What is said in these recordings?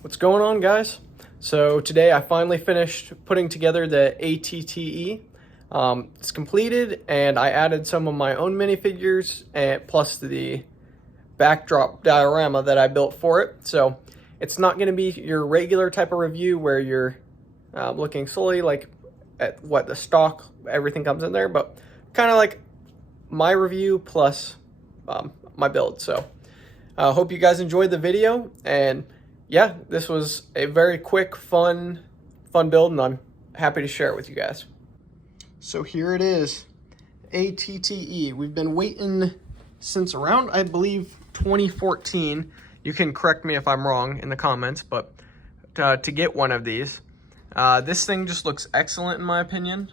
What's going on, guys? So today I finally finished putting together the ATTE. It's completed, and I added some of my own minifigures and plus the backdrop diorama that I built for it. So it's not going to be your regular type of review where you're looking solely like at what the stock, everything comes in there, but kind of like my review plus my build. So I hope you guys enjoyed the video, and yeah, this was a very quick, fun build, and I'm happy to share it with you guys. So here it is, ATTE. We've been waiting since around, I believe, 2014. You can correct me if I'm wrong in the comments, but to get one of these. This thing just looks excellent in my opinion.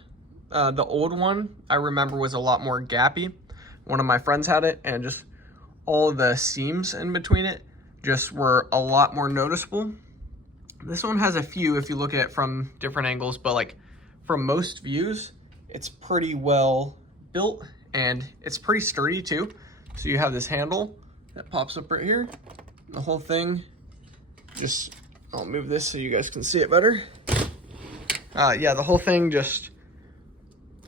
The old one, I remember, was a lot more gappy. One of my friends had it, and just all of the seams in between it just were a lot more noticeable. This one has a few if you look at it from different angles, but like from most views, it's pretty well built and it's pretty sturdy too. So you have this handle that pops up right here. The whole thing, just, I'll move this so you guys can see it better. Yeah, the whole thing just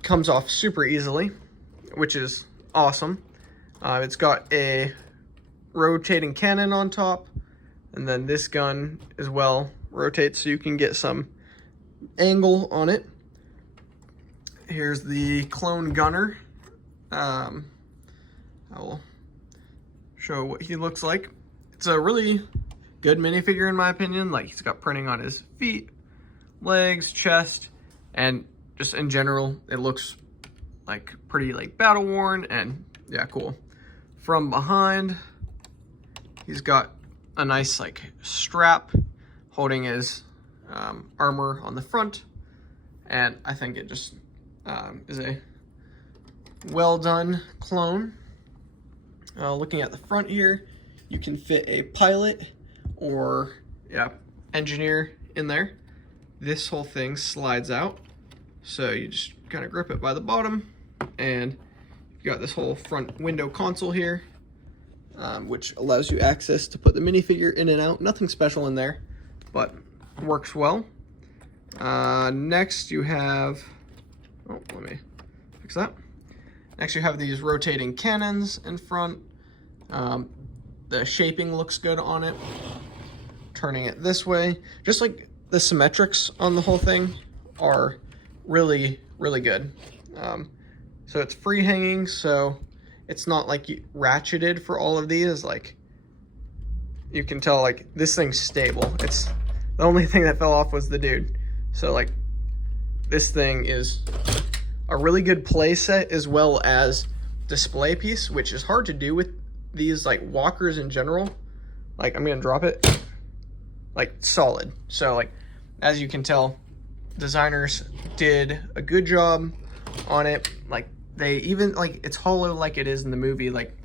comes off super easily, which is awesome. It's got a rotating cannon on top, and then this gun as well rotates so you can get some angle on it. Here's the clone gunner. I will show what he looks like. It's a really good minifigure in my opinion. Like, he's got printing on his feet, legs, chest, and just in general it looks like pretty like battle worn and yeah, cool. From behind, he's got a nice like strap holding his armor on the front, and I think it just is a well done clone. Looking at the front here, you can fit a pilot or engineer in there. This whole thing slides out, so you just kind of grip it by the bottom, and you've got this whole front window console here, which allows you access to put the minifigure in and out. Nothing special in there, but works well. Next you have, let me fix that. Next you have these rotating cannons in front. The shaping looks good on it. Turning it this way, just like the symmetrics on the whole thing are really, really good. So it's free hanging, so it's not like ratcheted for all of these. Like, you can tell like this thing's stable. It's the only thing that fell off was the dude. So like this thing is a really good play set as well as display piece, which is hard to do with these like walkers in general. Like, I'm gonna drop it, like, solid. So like, as you can tell, designers did a good job on it. Like, they even, like, it's hollow like it is in the movie, like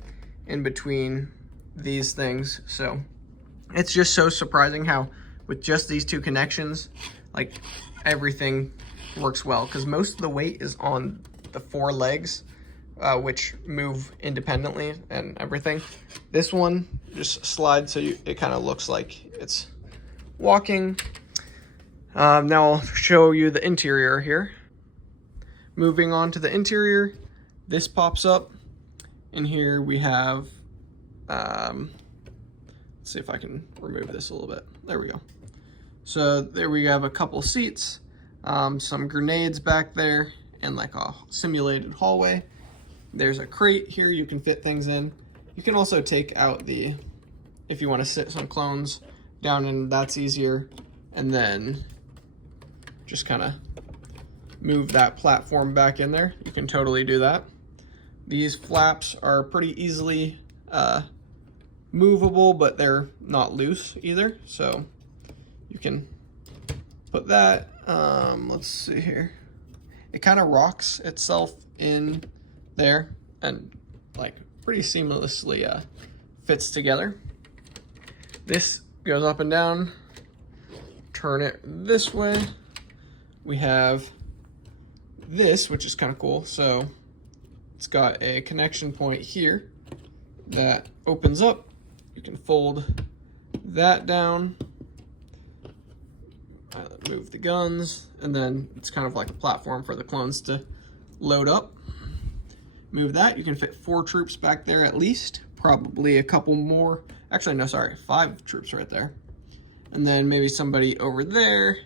in between these things. So it's just so surprising how with just these two connections, like, everything works well, because most of the weight is on the four legs, which move independently and everything. This one just slides so it kind of looks like it's walking. Now I'll show you the interior here. Moving on to the interior, this pops up. In here we have, let's see if I can remove this a little bit. There we go. So there we have a couple seats, some grenades back there, and like a simulated hallway. There's a crate here you can fit things in. You can also take out if you want to sit some clones down, and that's easier. And then just kind of move that platform back in there. You can totally do that. These flaps are pretty easily movable, but they're not loose either. So you can put that, let's see here. It kind of rocks itself in there and like pretty seamlessly fits together. This goes up and down. Turn it this way. We have this, which is kind of cool. So it's got a connection point here that opens up. You can fold that down Move the guns, and then it's kind of like a platform for the clones to load up. Move that, you can fit 4 troops back there at least, probably a couple more. Actually, no, sorry, 5 troops right there. And then maybe somebody over there,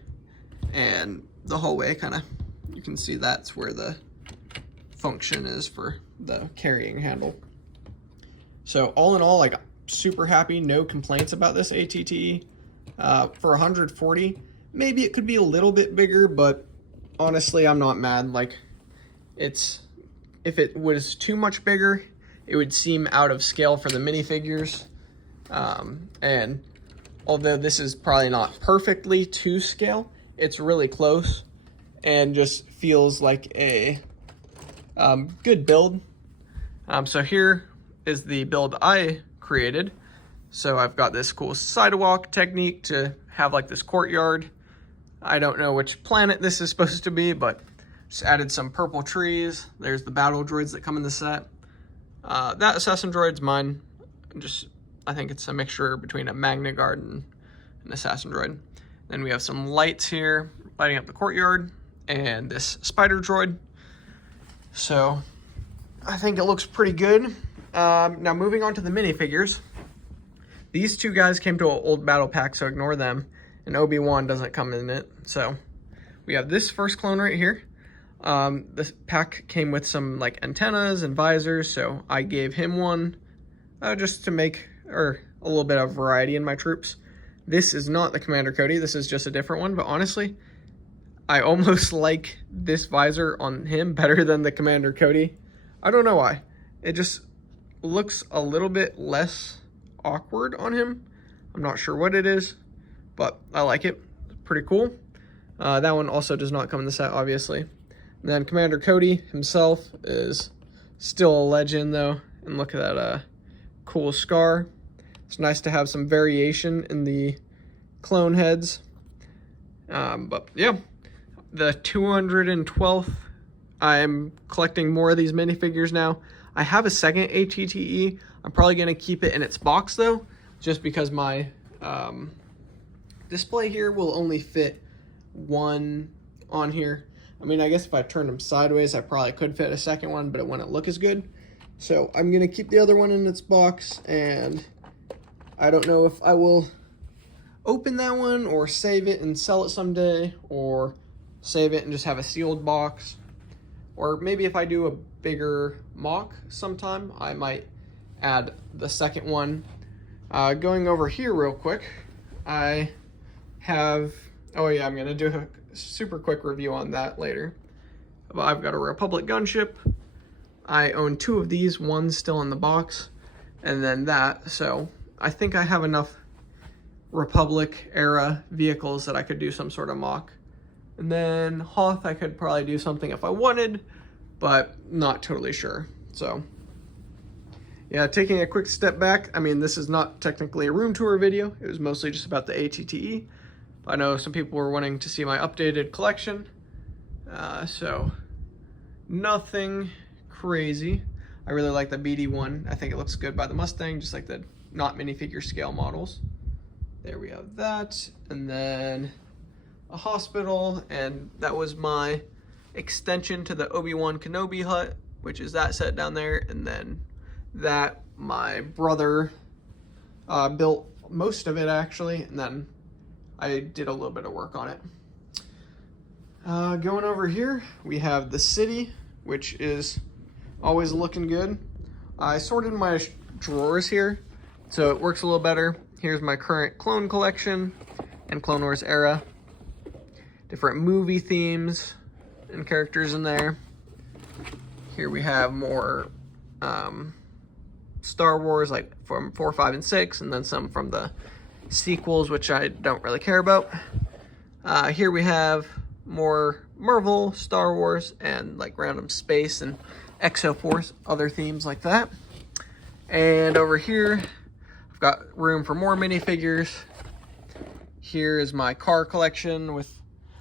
and the hallway kind of, you can see that's where the function is for the carrying handle. So all in all, like, super happy, no complaints about this ATTE. For 140, maybe it could be a little bit bigger, but honestly, I'm not mad. Like, if it was too much bigger, it would seem out of scale for the minifigures. And although this is probably not perfectly to scale, it's really close and just feels like a good build. So here is the build I created. So I've got this cool sidewalk technique to have like this courtyard. I don't know which planet this is supposed to be, but just added some purple trees. There's the battle droids that come in the set. That assassin droid's mine. I think it's a mixture between a Magna Guard and an assassin droid. Then we have some lights here lighting up the courtyard, and this spider droid. So I think it looks pretty good. Now moving on to the minifigures. These 2 guys came to an old battle pack, so ignore them. And Obi-Wan doesn't come in it. So we have this first clone right here. This pack came with some like antennas and visors, so I gave him one just to make a little bit of variety in my troops. This is not the Commander Cody, this is just a different one, but honestly, I almost like this visor on him better than the Commander Cody. I don't know why. It just looks a little bit less awkward on him. I'm not sure what it is, but I like it. It's pretty cool. That one also does not come in the set, obviously. And then Commander Cody himself is still a legend, though. And look at that cool scar. It's nice to have some variation in the clone heads. But yeah, the 212th, I'm collecting more of these minifigures now. I have a second ATTE. I'm probably going to keep it in its box, though, just because my display here will only fit 1 on here. I mean, I guess if I turned them sideways, I probably could fit a second one, but it wouldn't look as good. So I'm going to keep the other one in its box, and I don't know if I will open that one or save it and sell it someday, or save it and just have a sealed box. Or maybe if I do a bigger mock sometime, I might add the second one. Going over here real quick, I have, oh yeah, I'm going to do a super quick review on that later. But I've got a Republic gunship. I own 2 of these, one's still in the box, and then that. So I think I have enough Republic era vehicles that I could do some sort of mock. And then Hoth, I could probably do something if I wanted, but not totally sure. So yeah, taking a quick step back, I mean, this is not technically a room tour video. It was mostly just about the ATTE. I know some people were wanting to see my updated collection. So nothing crazy. I really like the BD1. I think it looks good by the Mustang, just like the not minifigure scale models. There we have that. And then a hospital, and that was my extension to the Obi-Wan Kenobi hut, which is that set down there. And then that my brother built most of it, actually, and then I did a little bit of work on it. Going over here, we have the city, which is always looking good. I sorted my drawers here, so it works a little better. Here's my current clone collection and Clone Wars era. Different movie themes and characters in there. Here we have more Star Wars, like from 4, 5, and 6, and then some from the sequels, which I don't really care about. Here we have more Marvel, Star Wars, and like random space and Exo Force, other themes like that. And over here, I've got room for more minifigures. Here is my car collection with,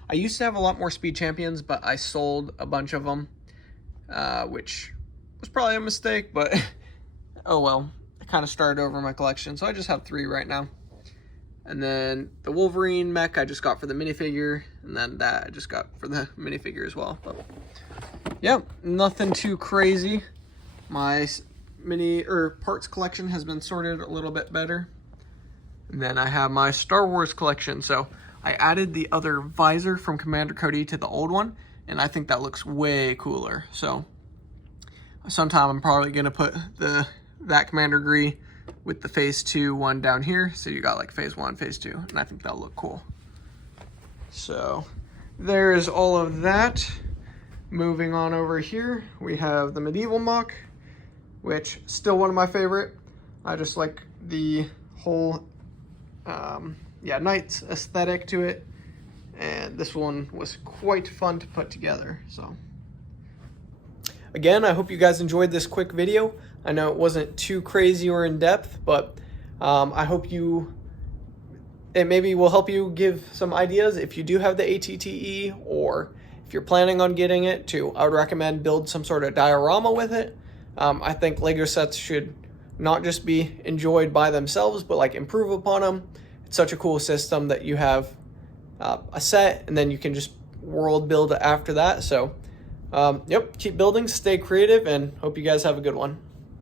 I used to have a lot more Speed Champions, but I sold a bunch of them, which was probably a mistake, but oh well. I kind of started over my collection, so I just have 3 right now. And then the Wolverine mech I just got for the minifigure, and then that I just got for the minifigure as well. But yeah, nothing too crazy. My parts collection has been sorted a little bit better. And then I have my Star Wars collection. So I added the other visor from Commander Cody to the old one, and I think that looks way cooler. So sometime I'm probably gonna put that Commander Gree with the phase 2 one down here. So you got like phase 1, phase 2, and I think that'll look cool. So there's all of that. Moving on over here, we have the medieval mock, which still one of my favorite. I just like the whole knights aesthetic to it, and this one was quite fun to put together. So again, I hope you guys enjoyed this quick video. I know it wasn't too crazy or in depth, but I hope it maybe will help you give some ideas if you do have the ATTE, or if you're planning on getting it. I would recommend build some sort of diorama with it. I think Lego sets should not just be enjoyed by themselves, but like improve upon them. It's such a cool system that you have a set and then you can just world build after that. So yep, keep building, stay creative, and hope you guys have a good one.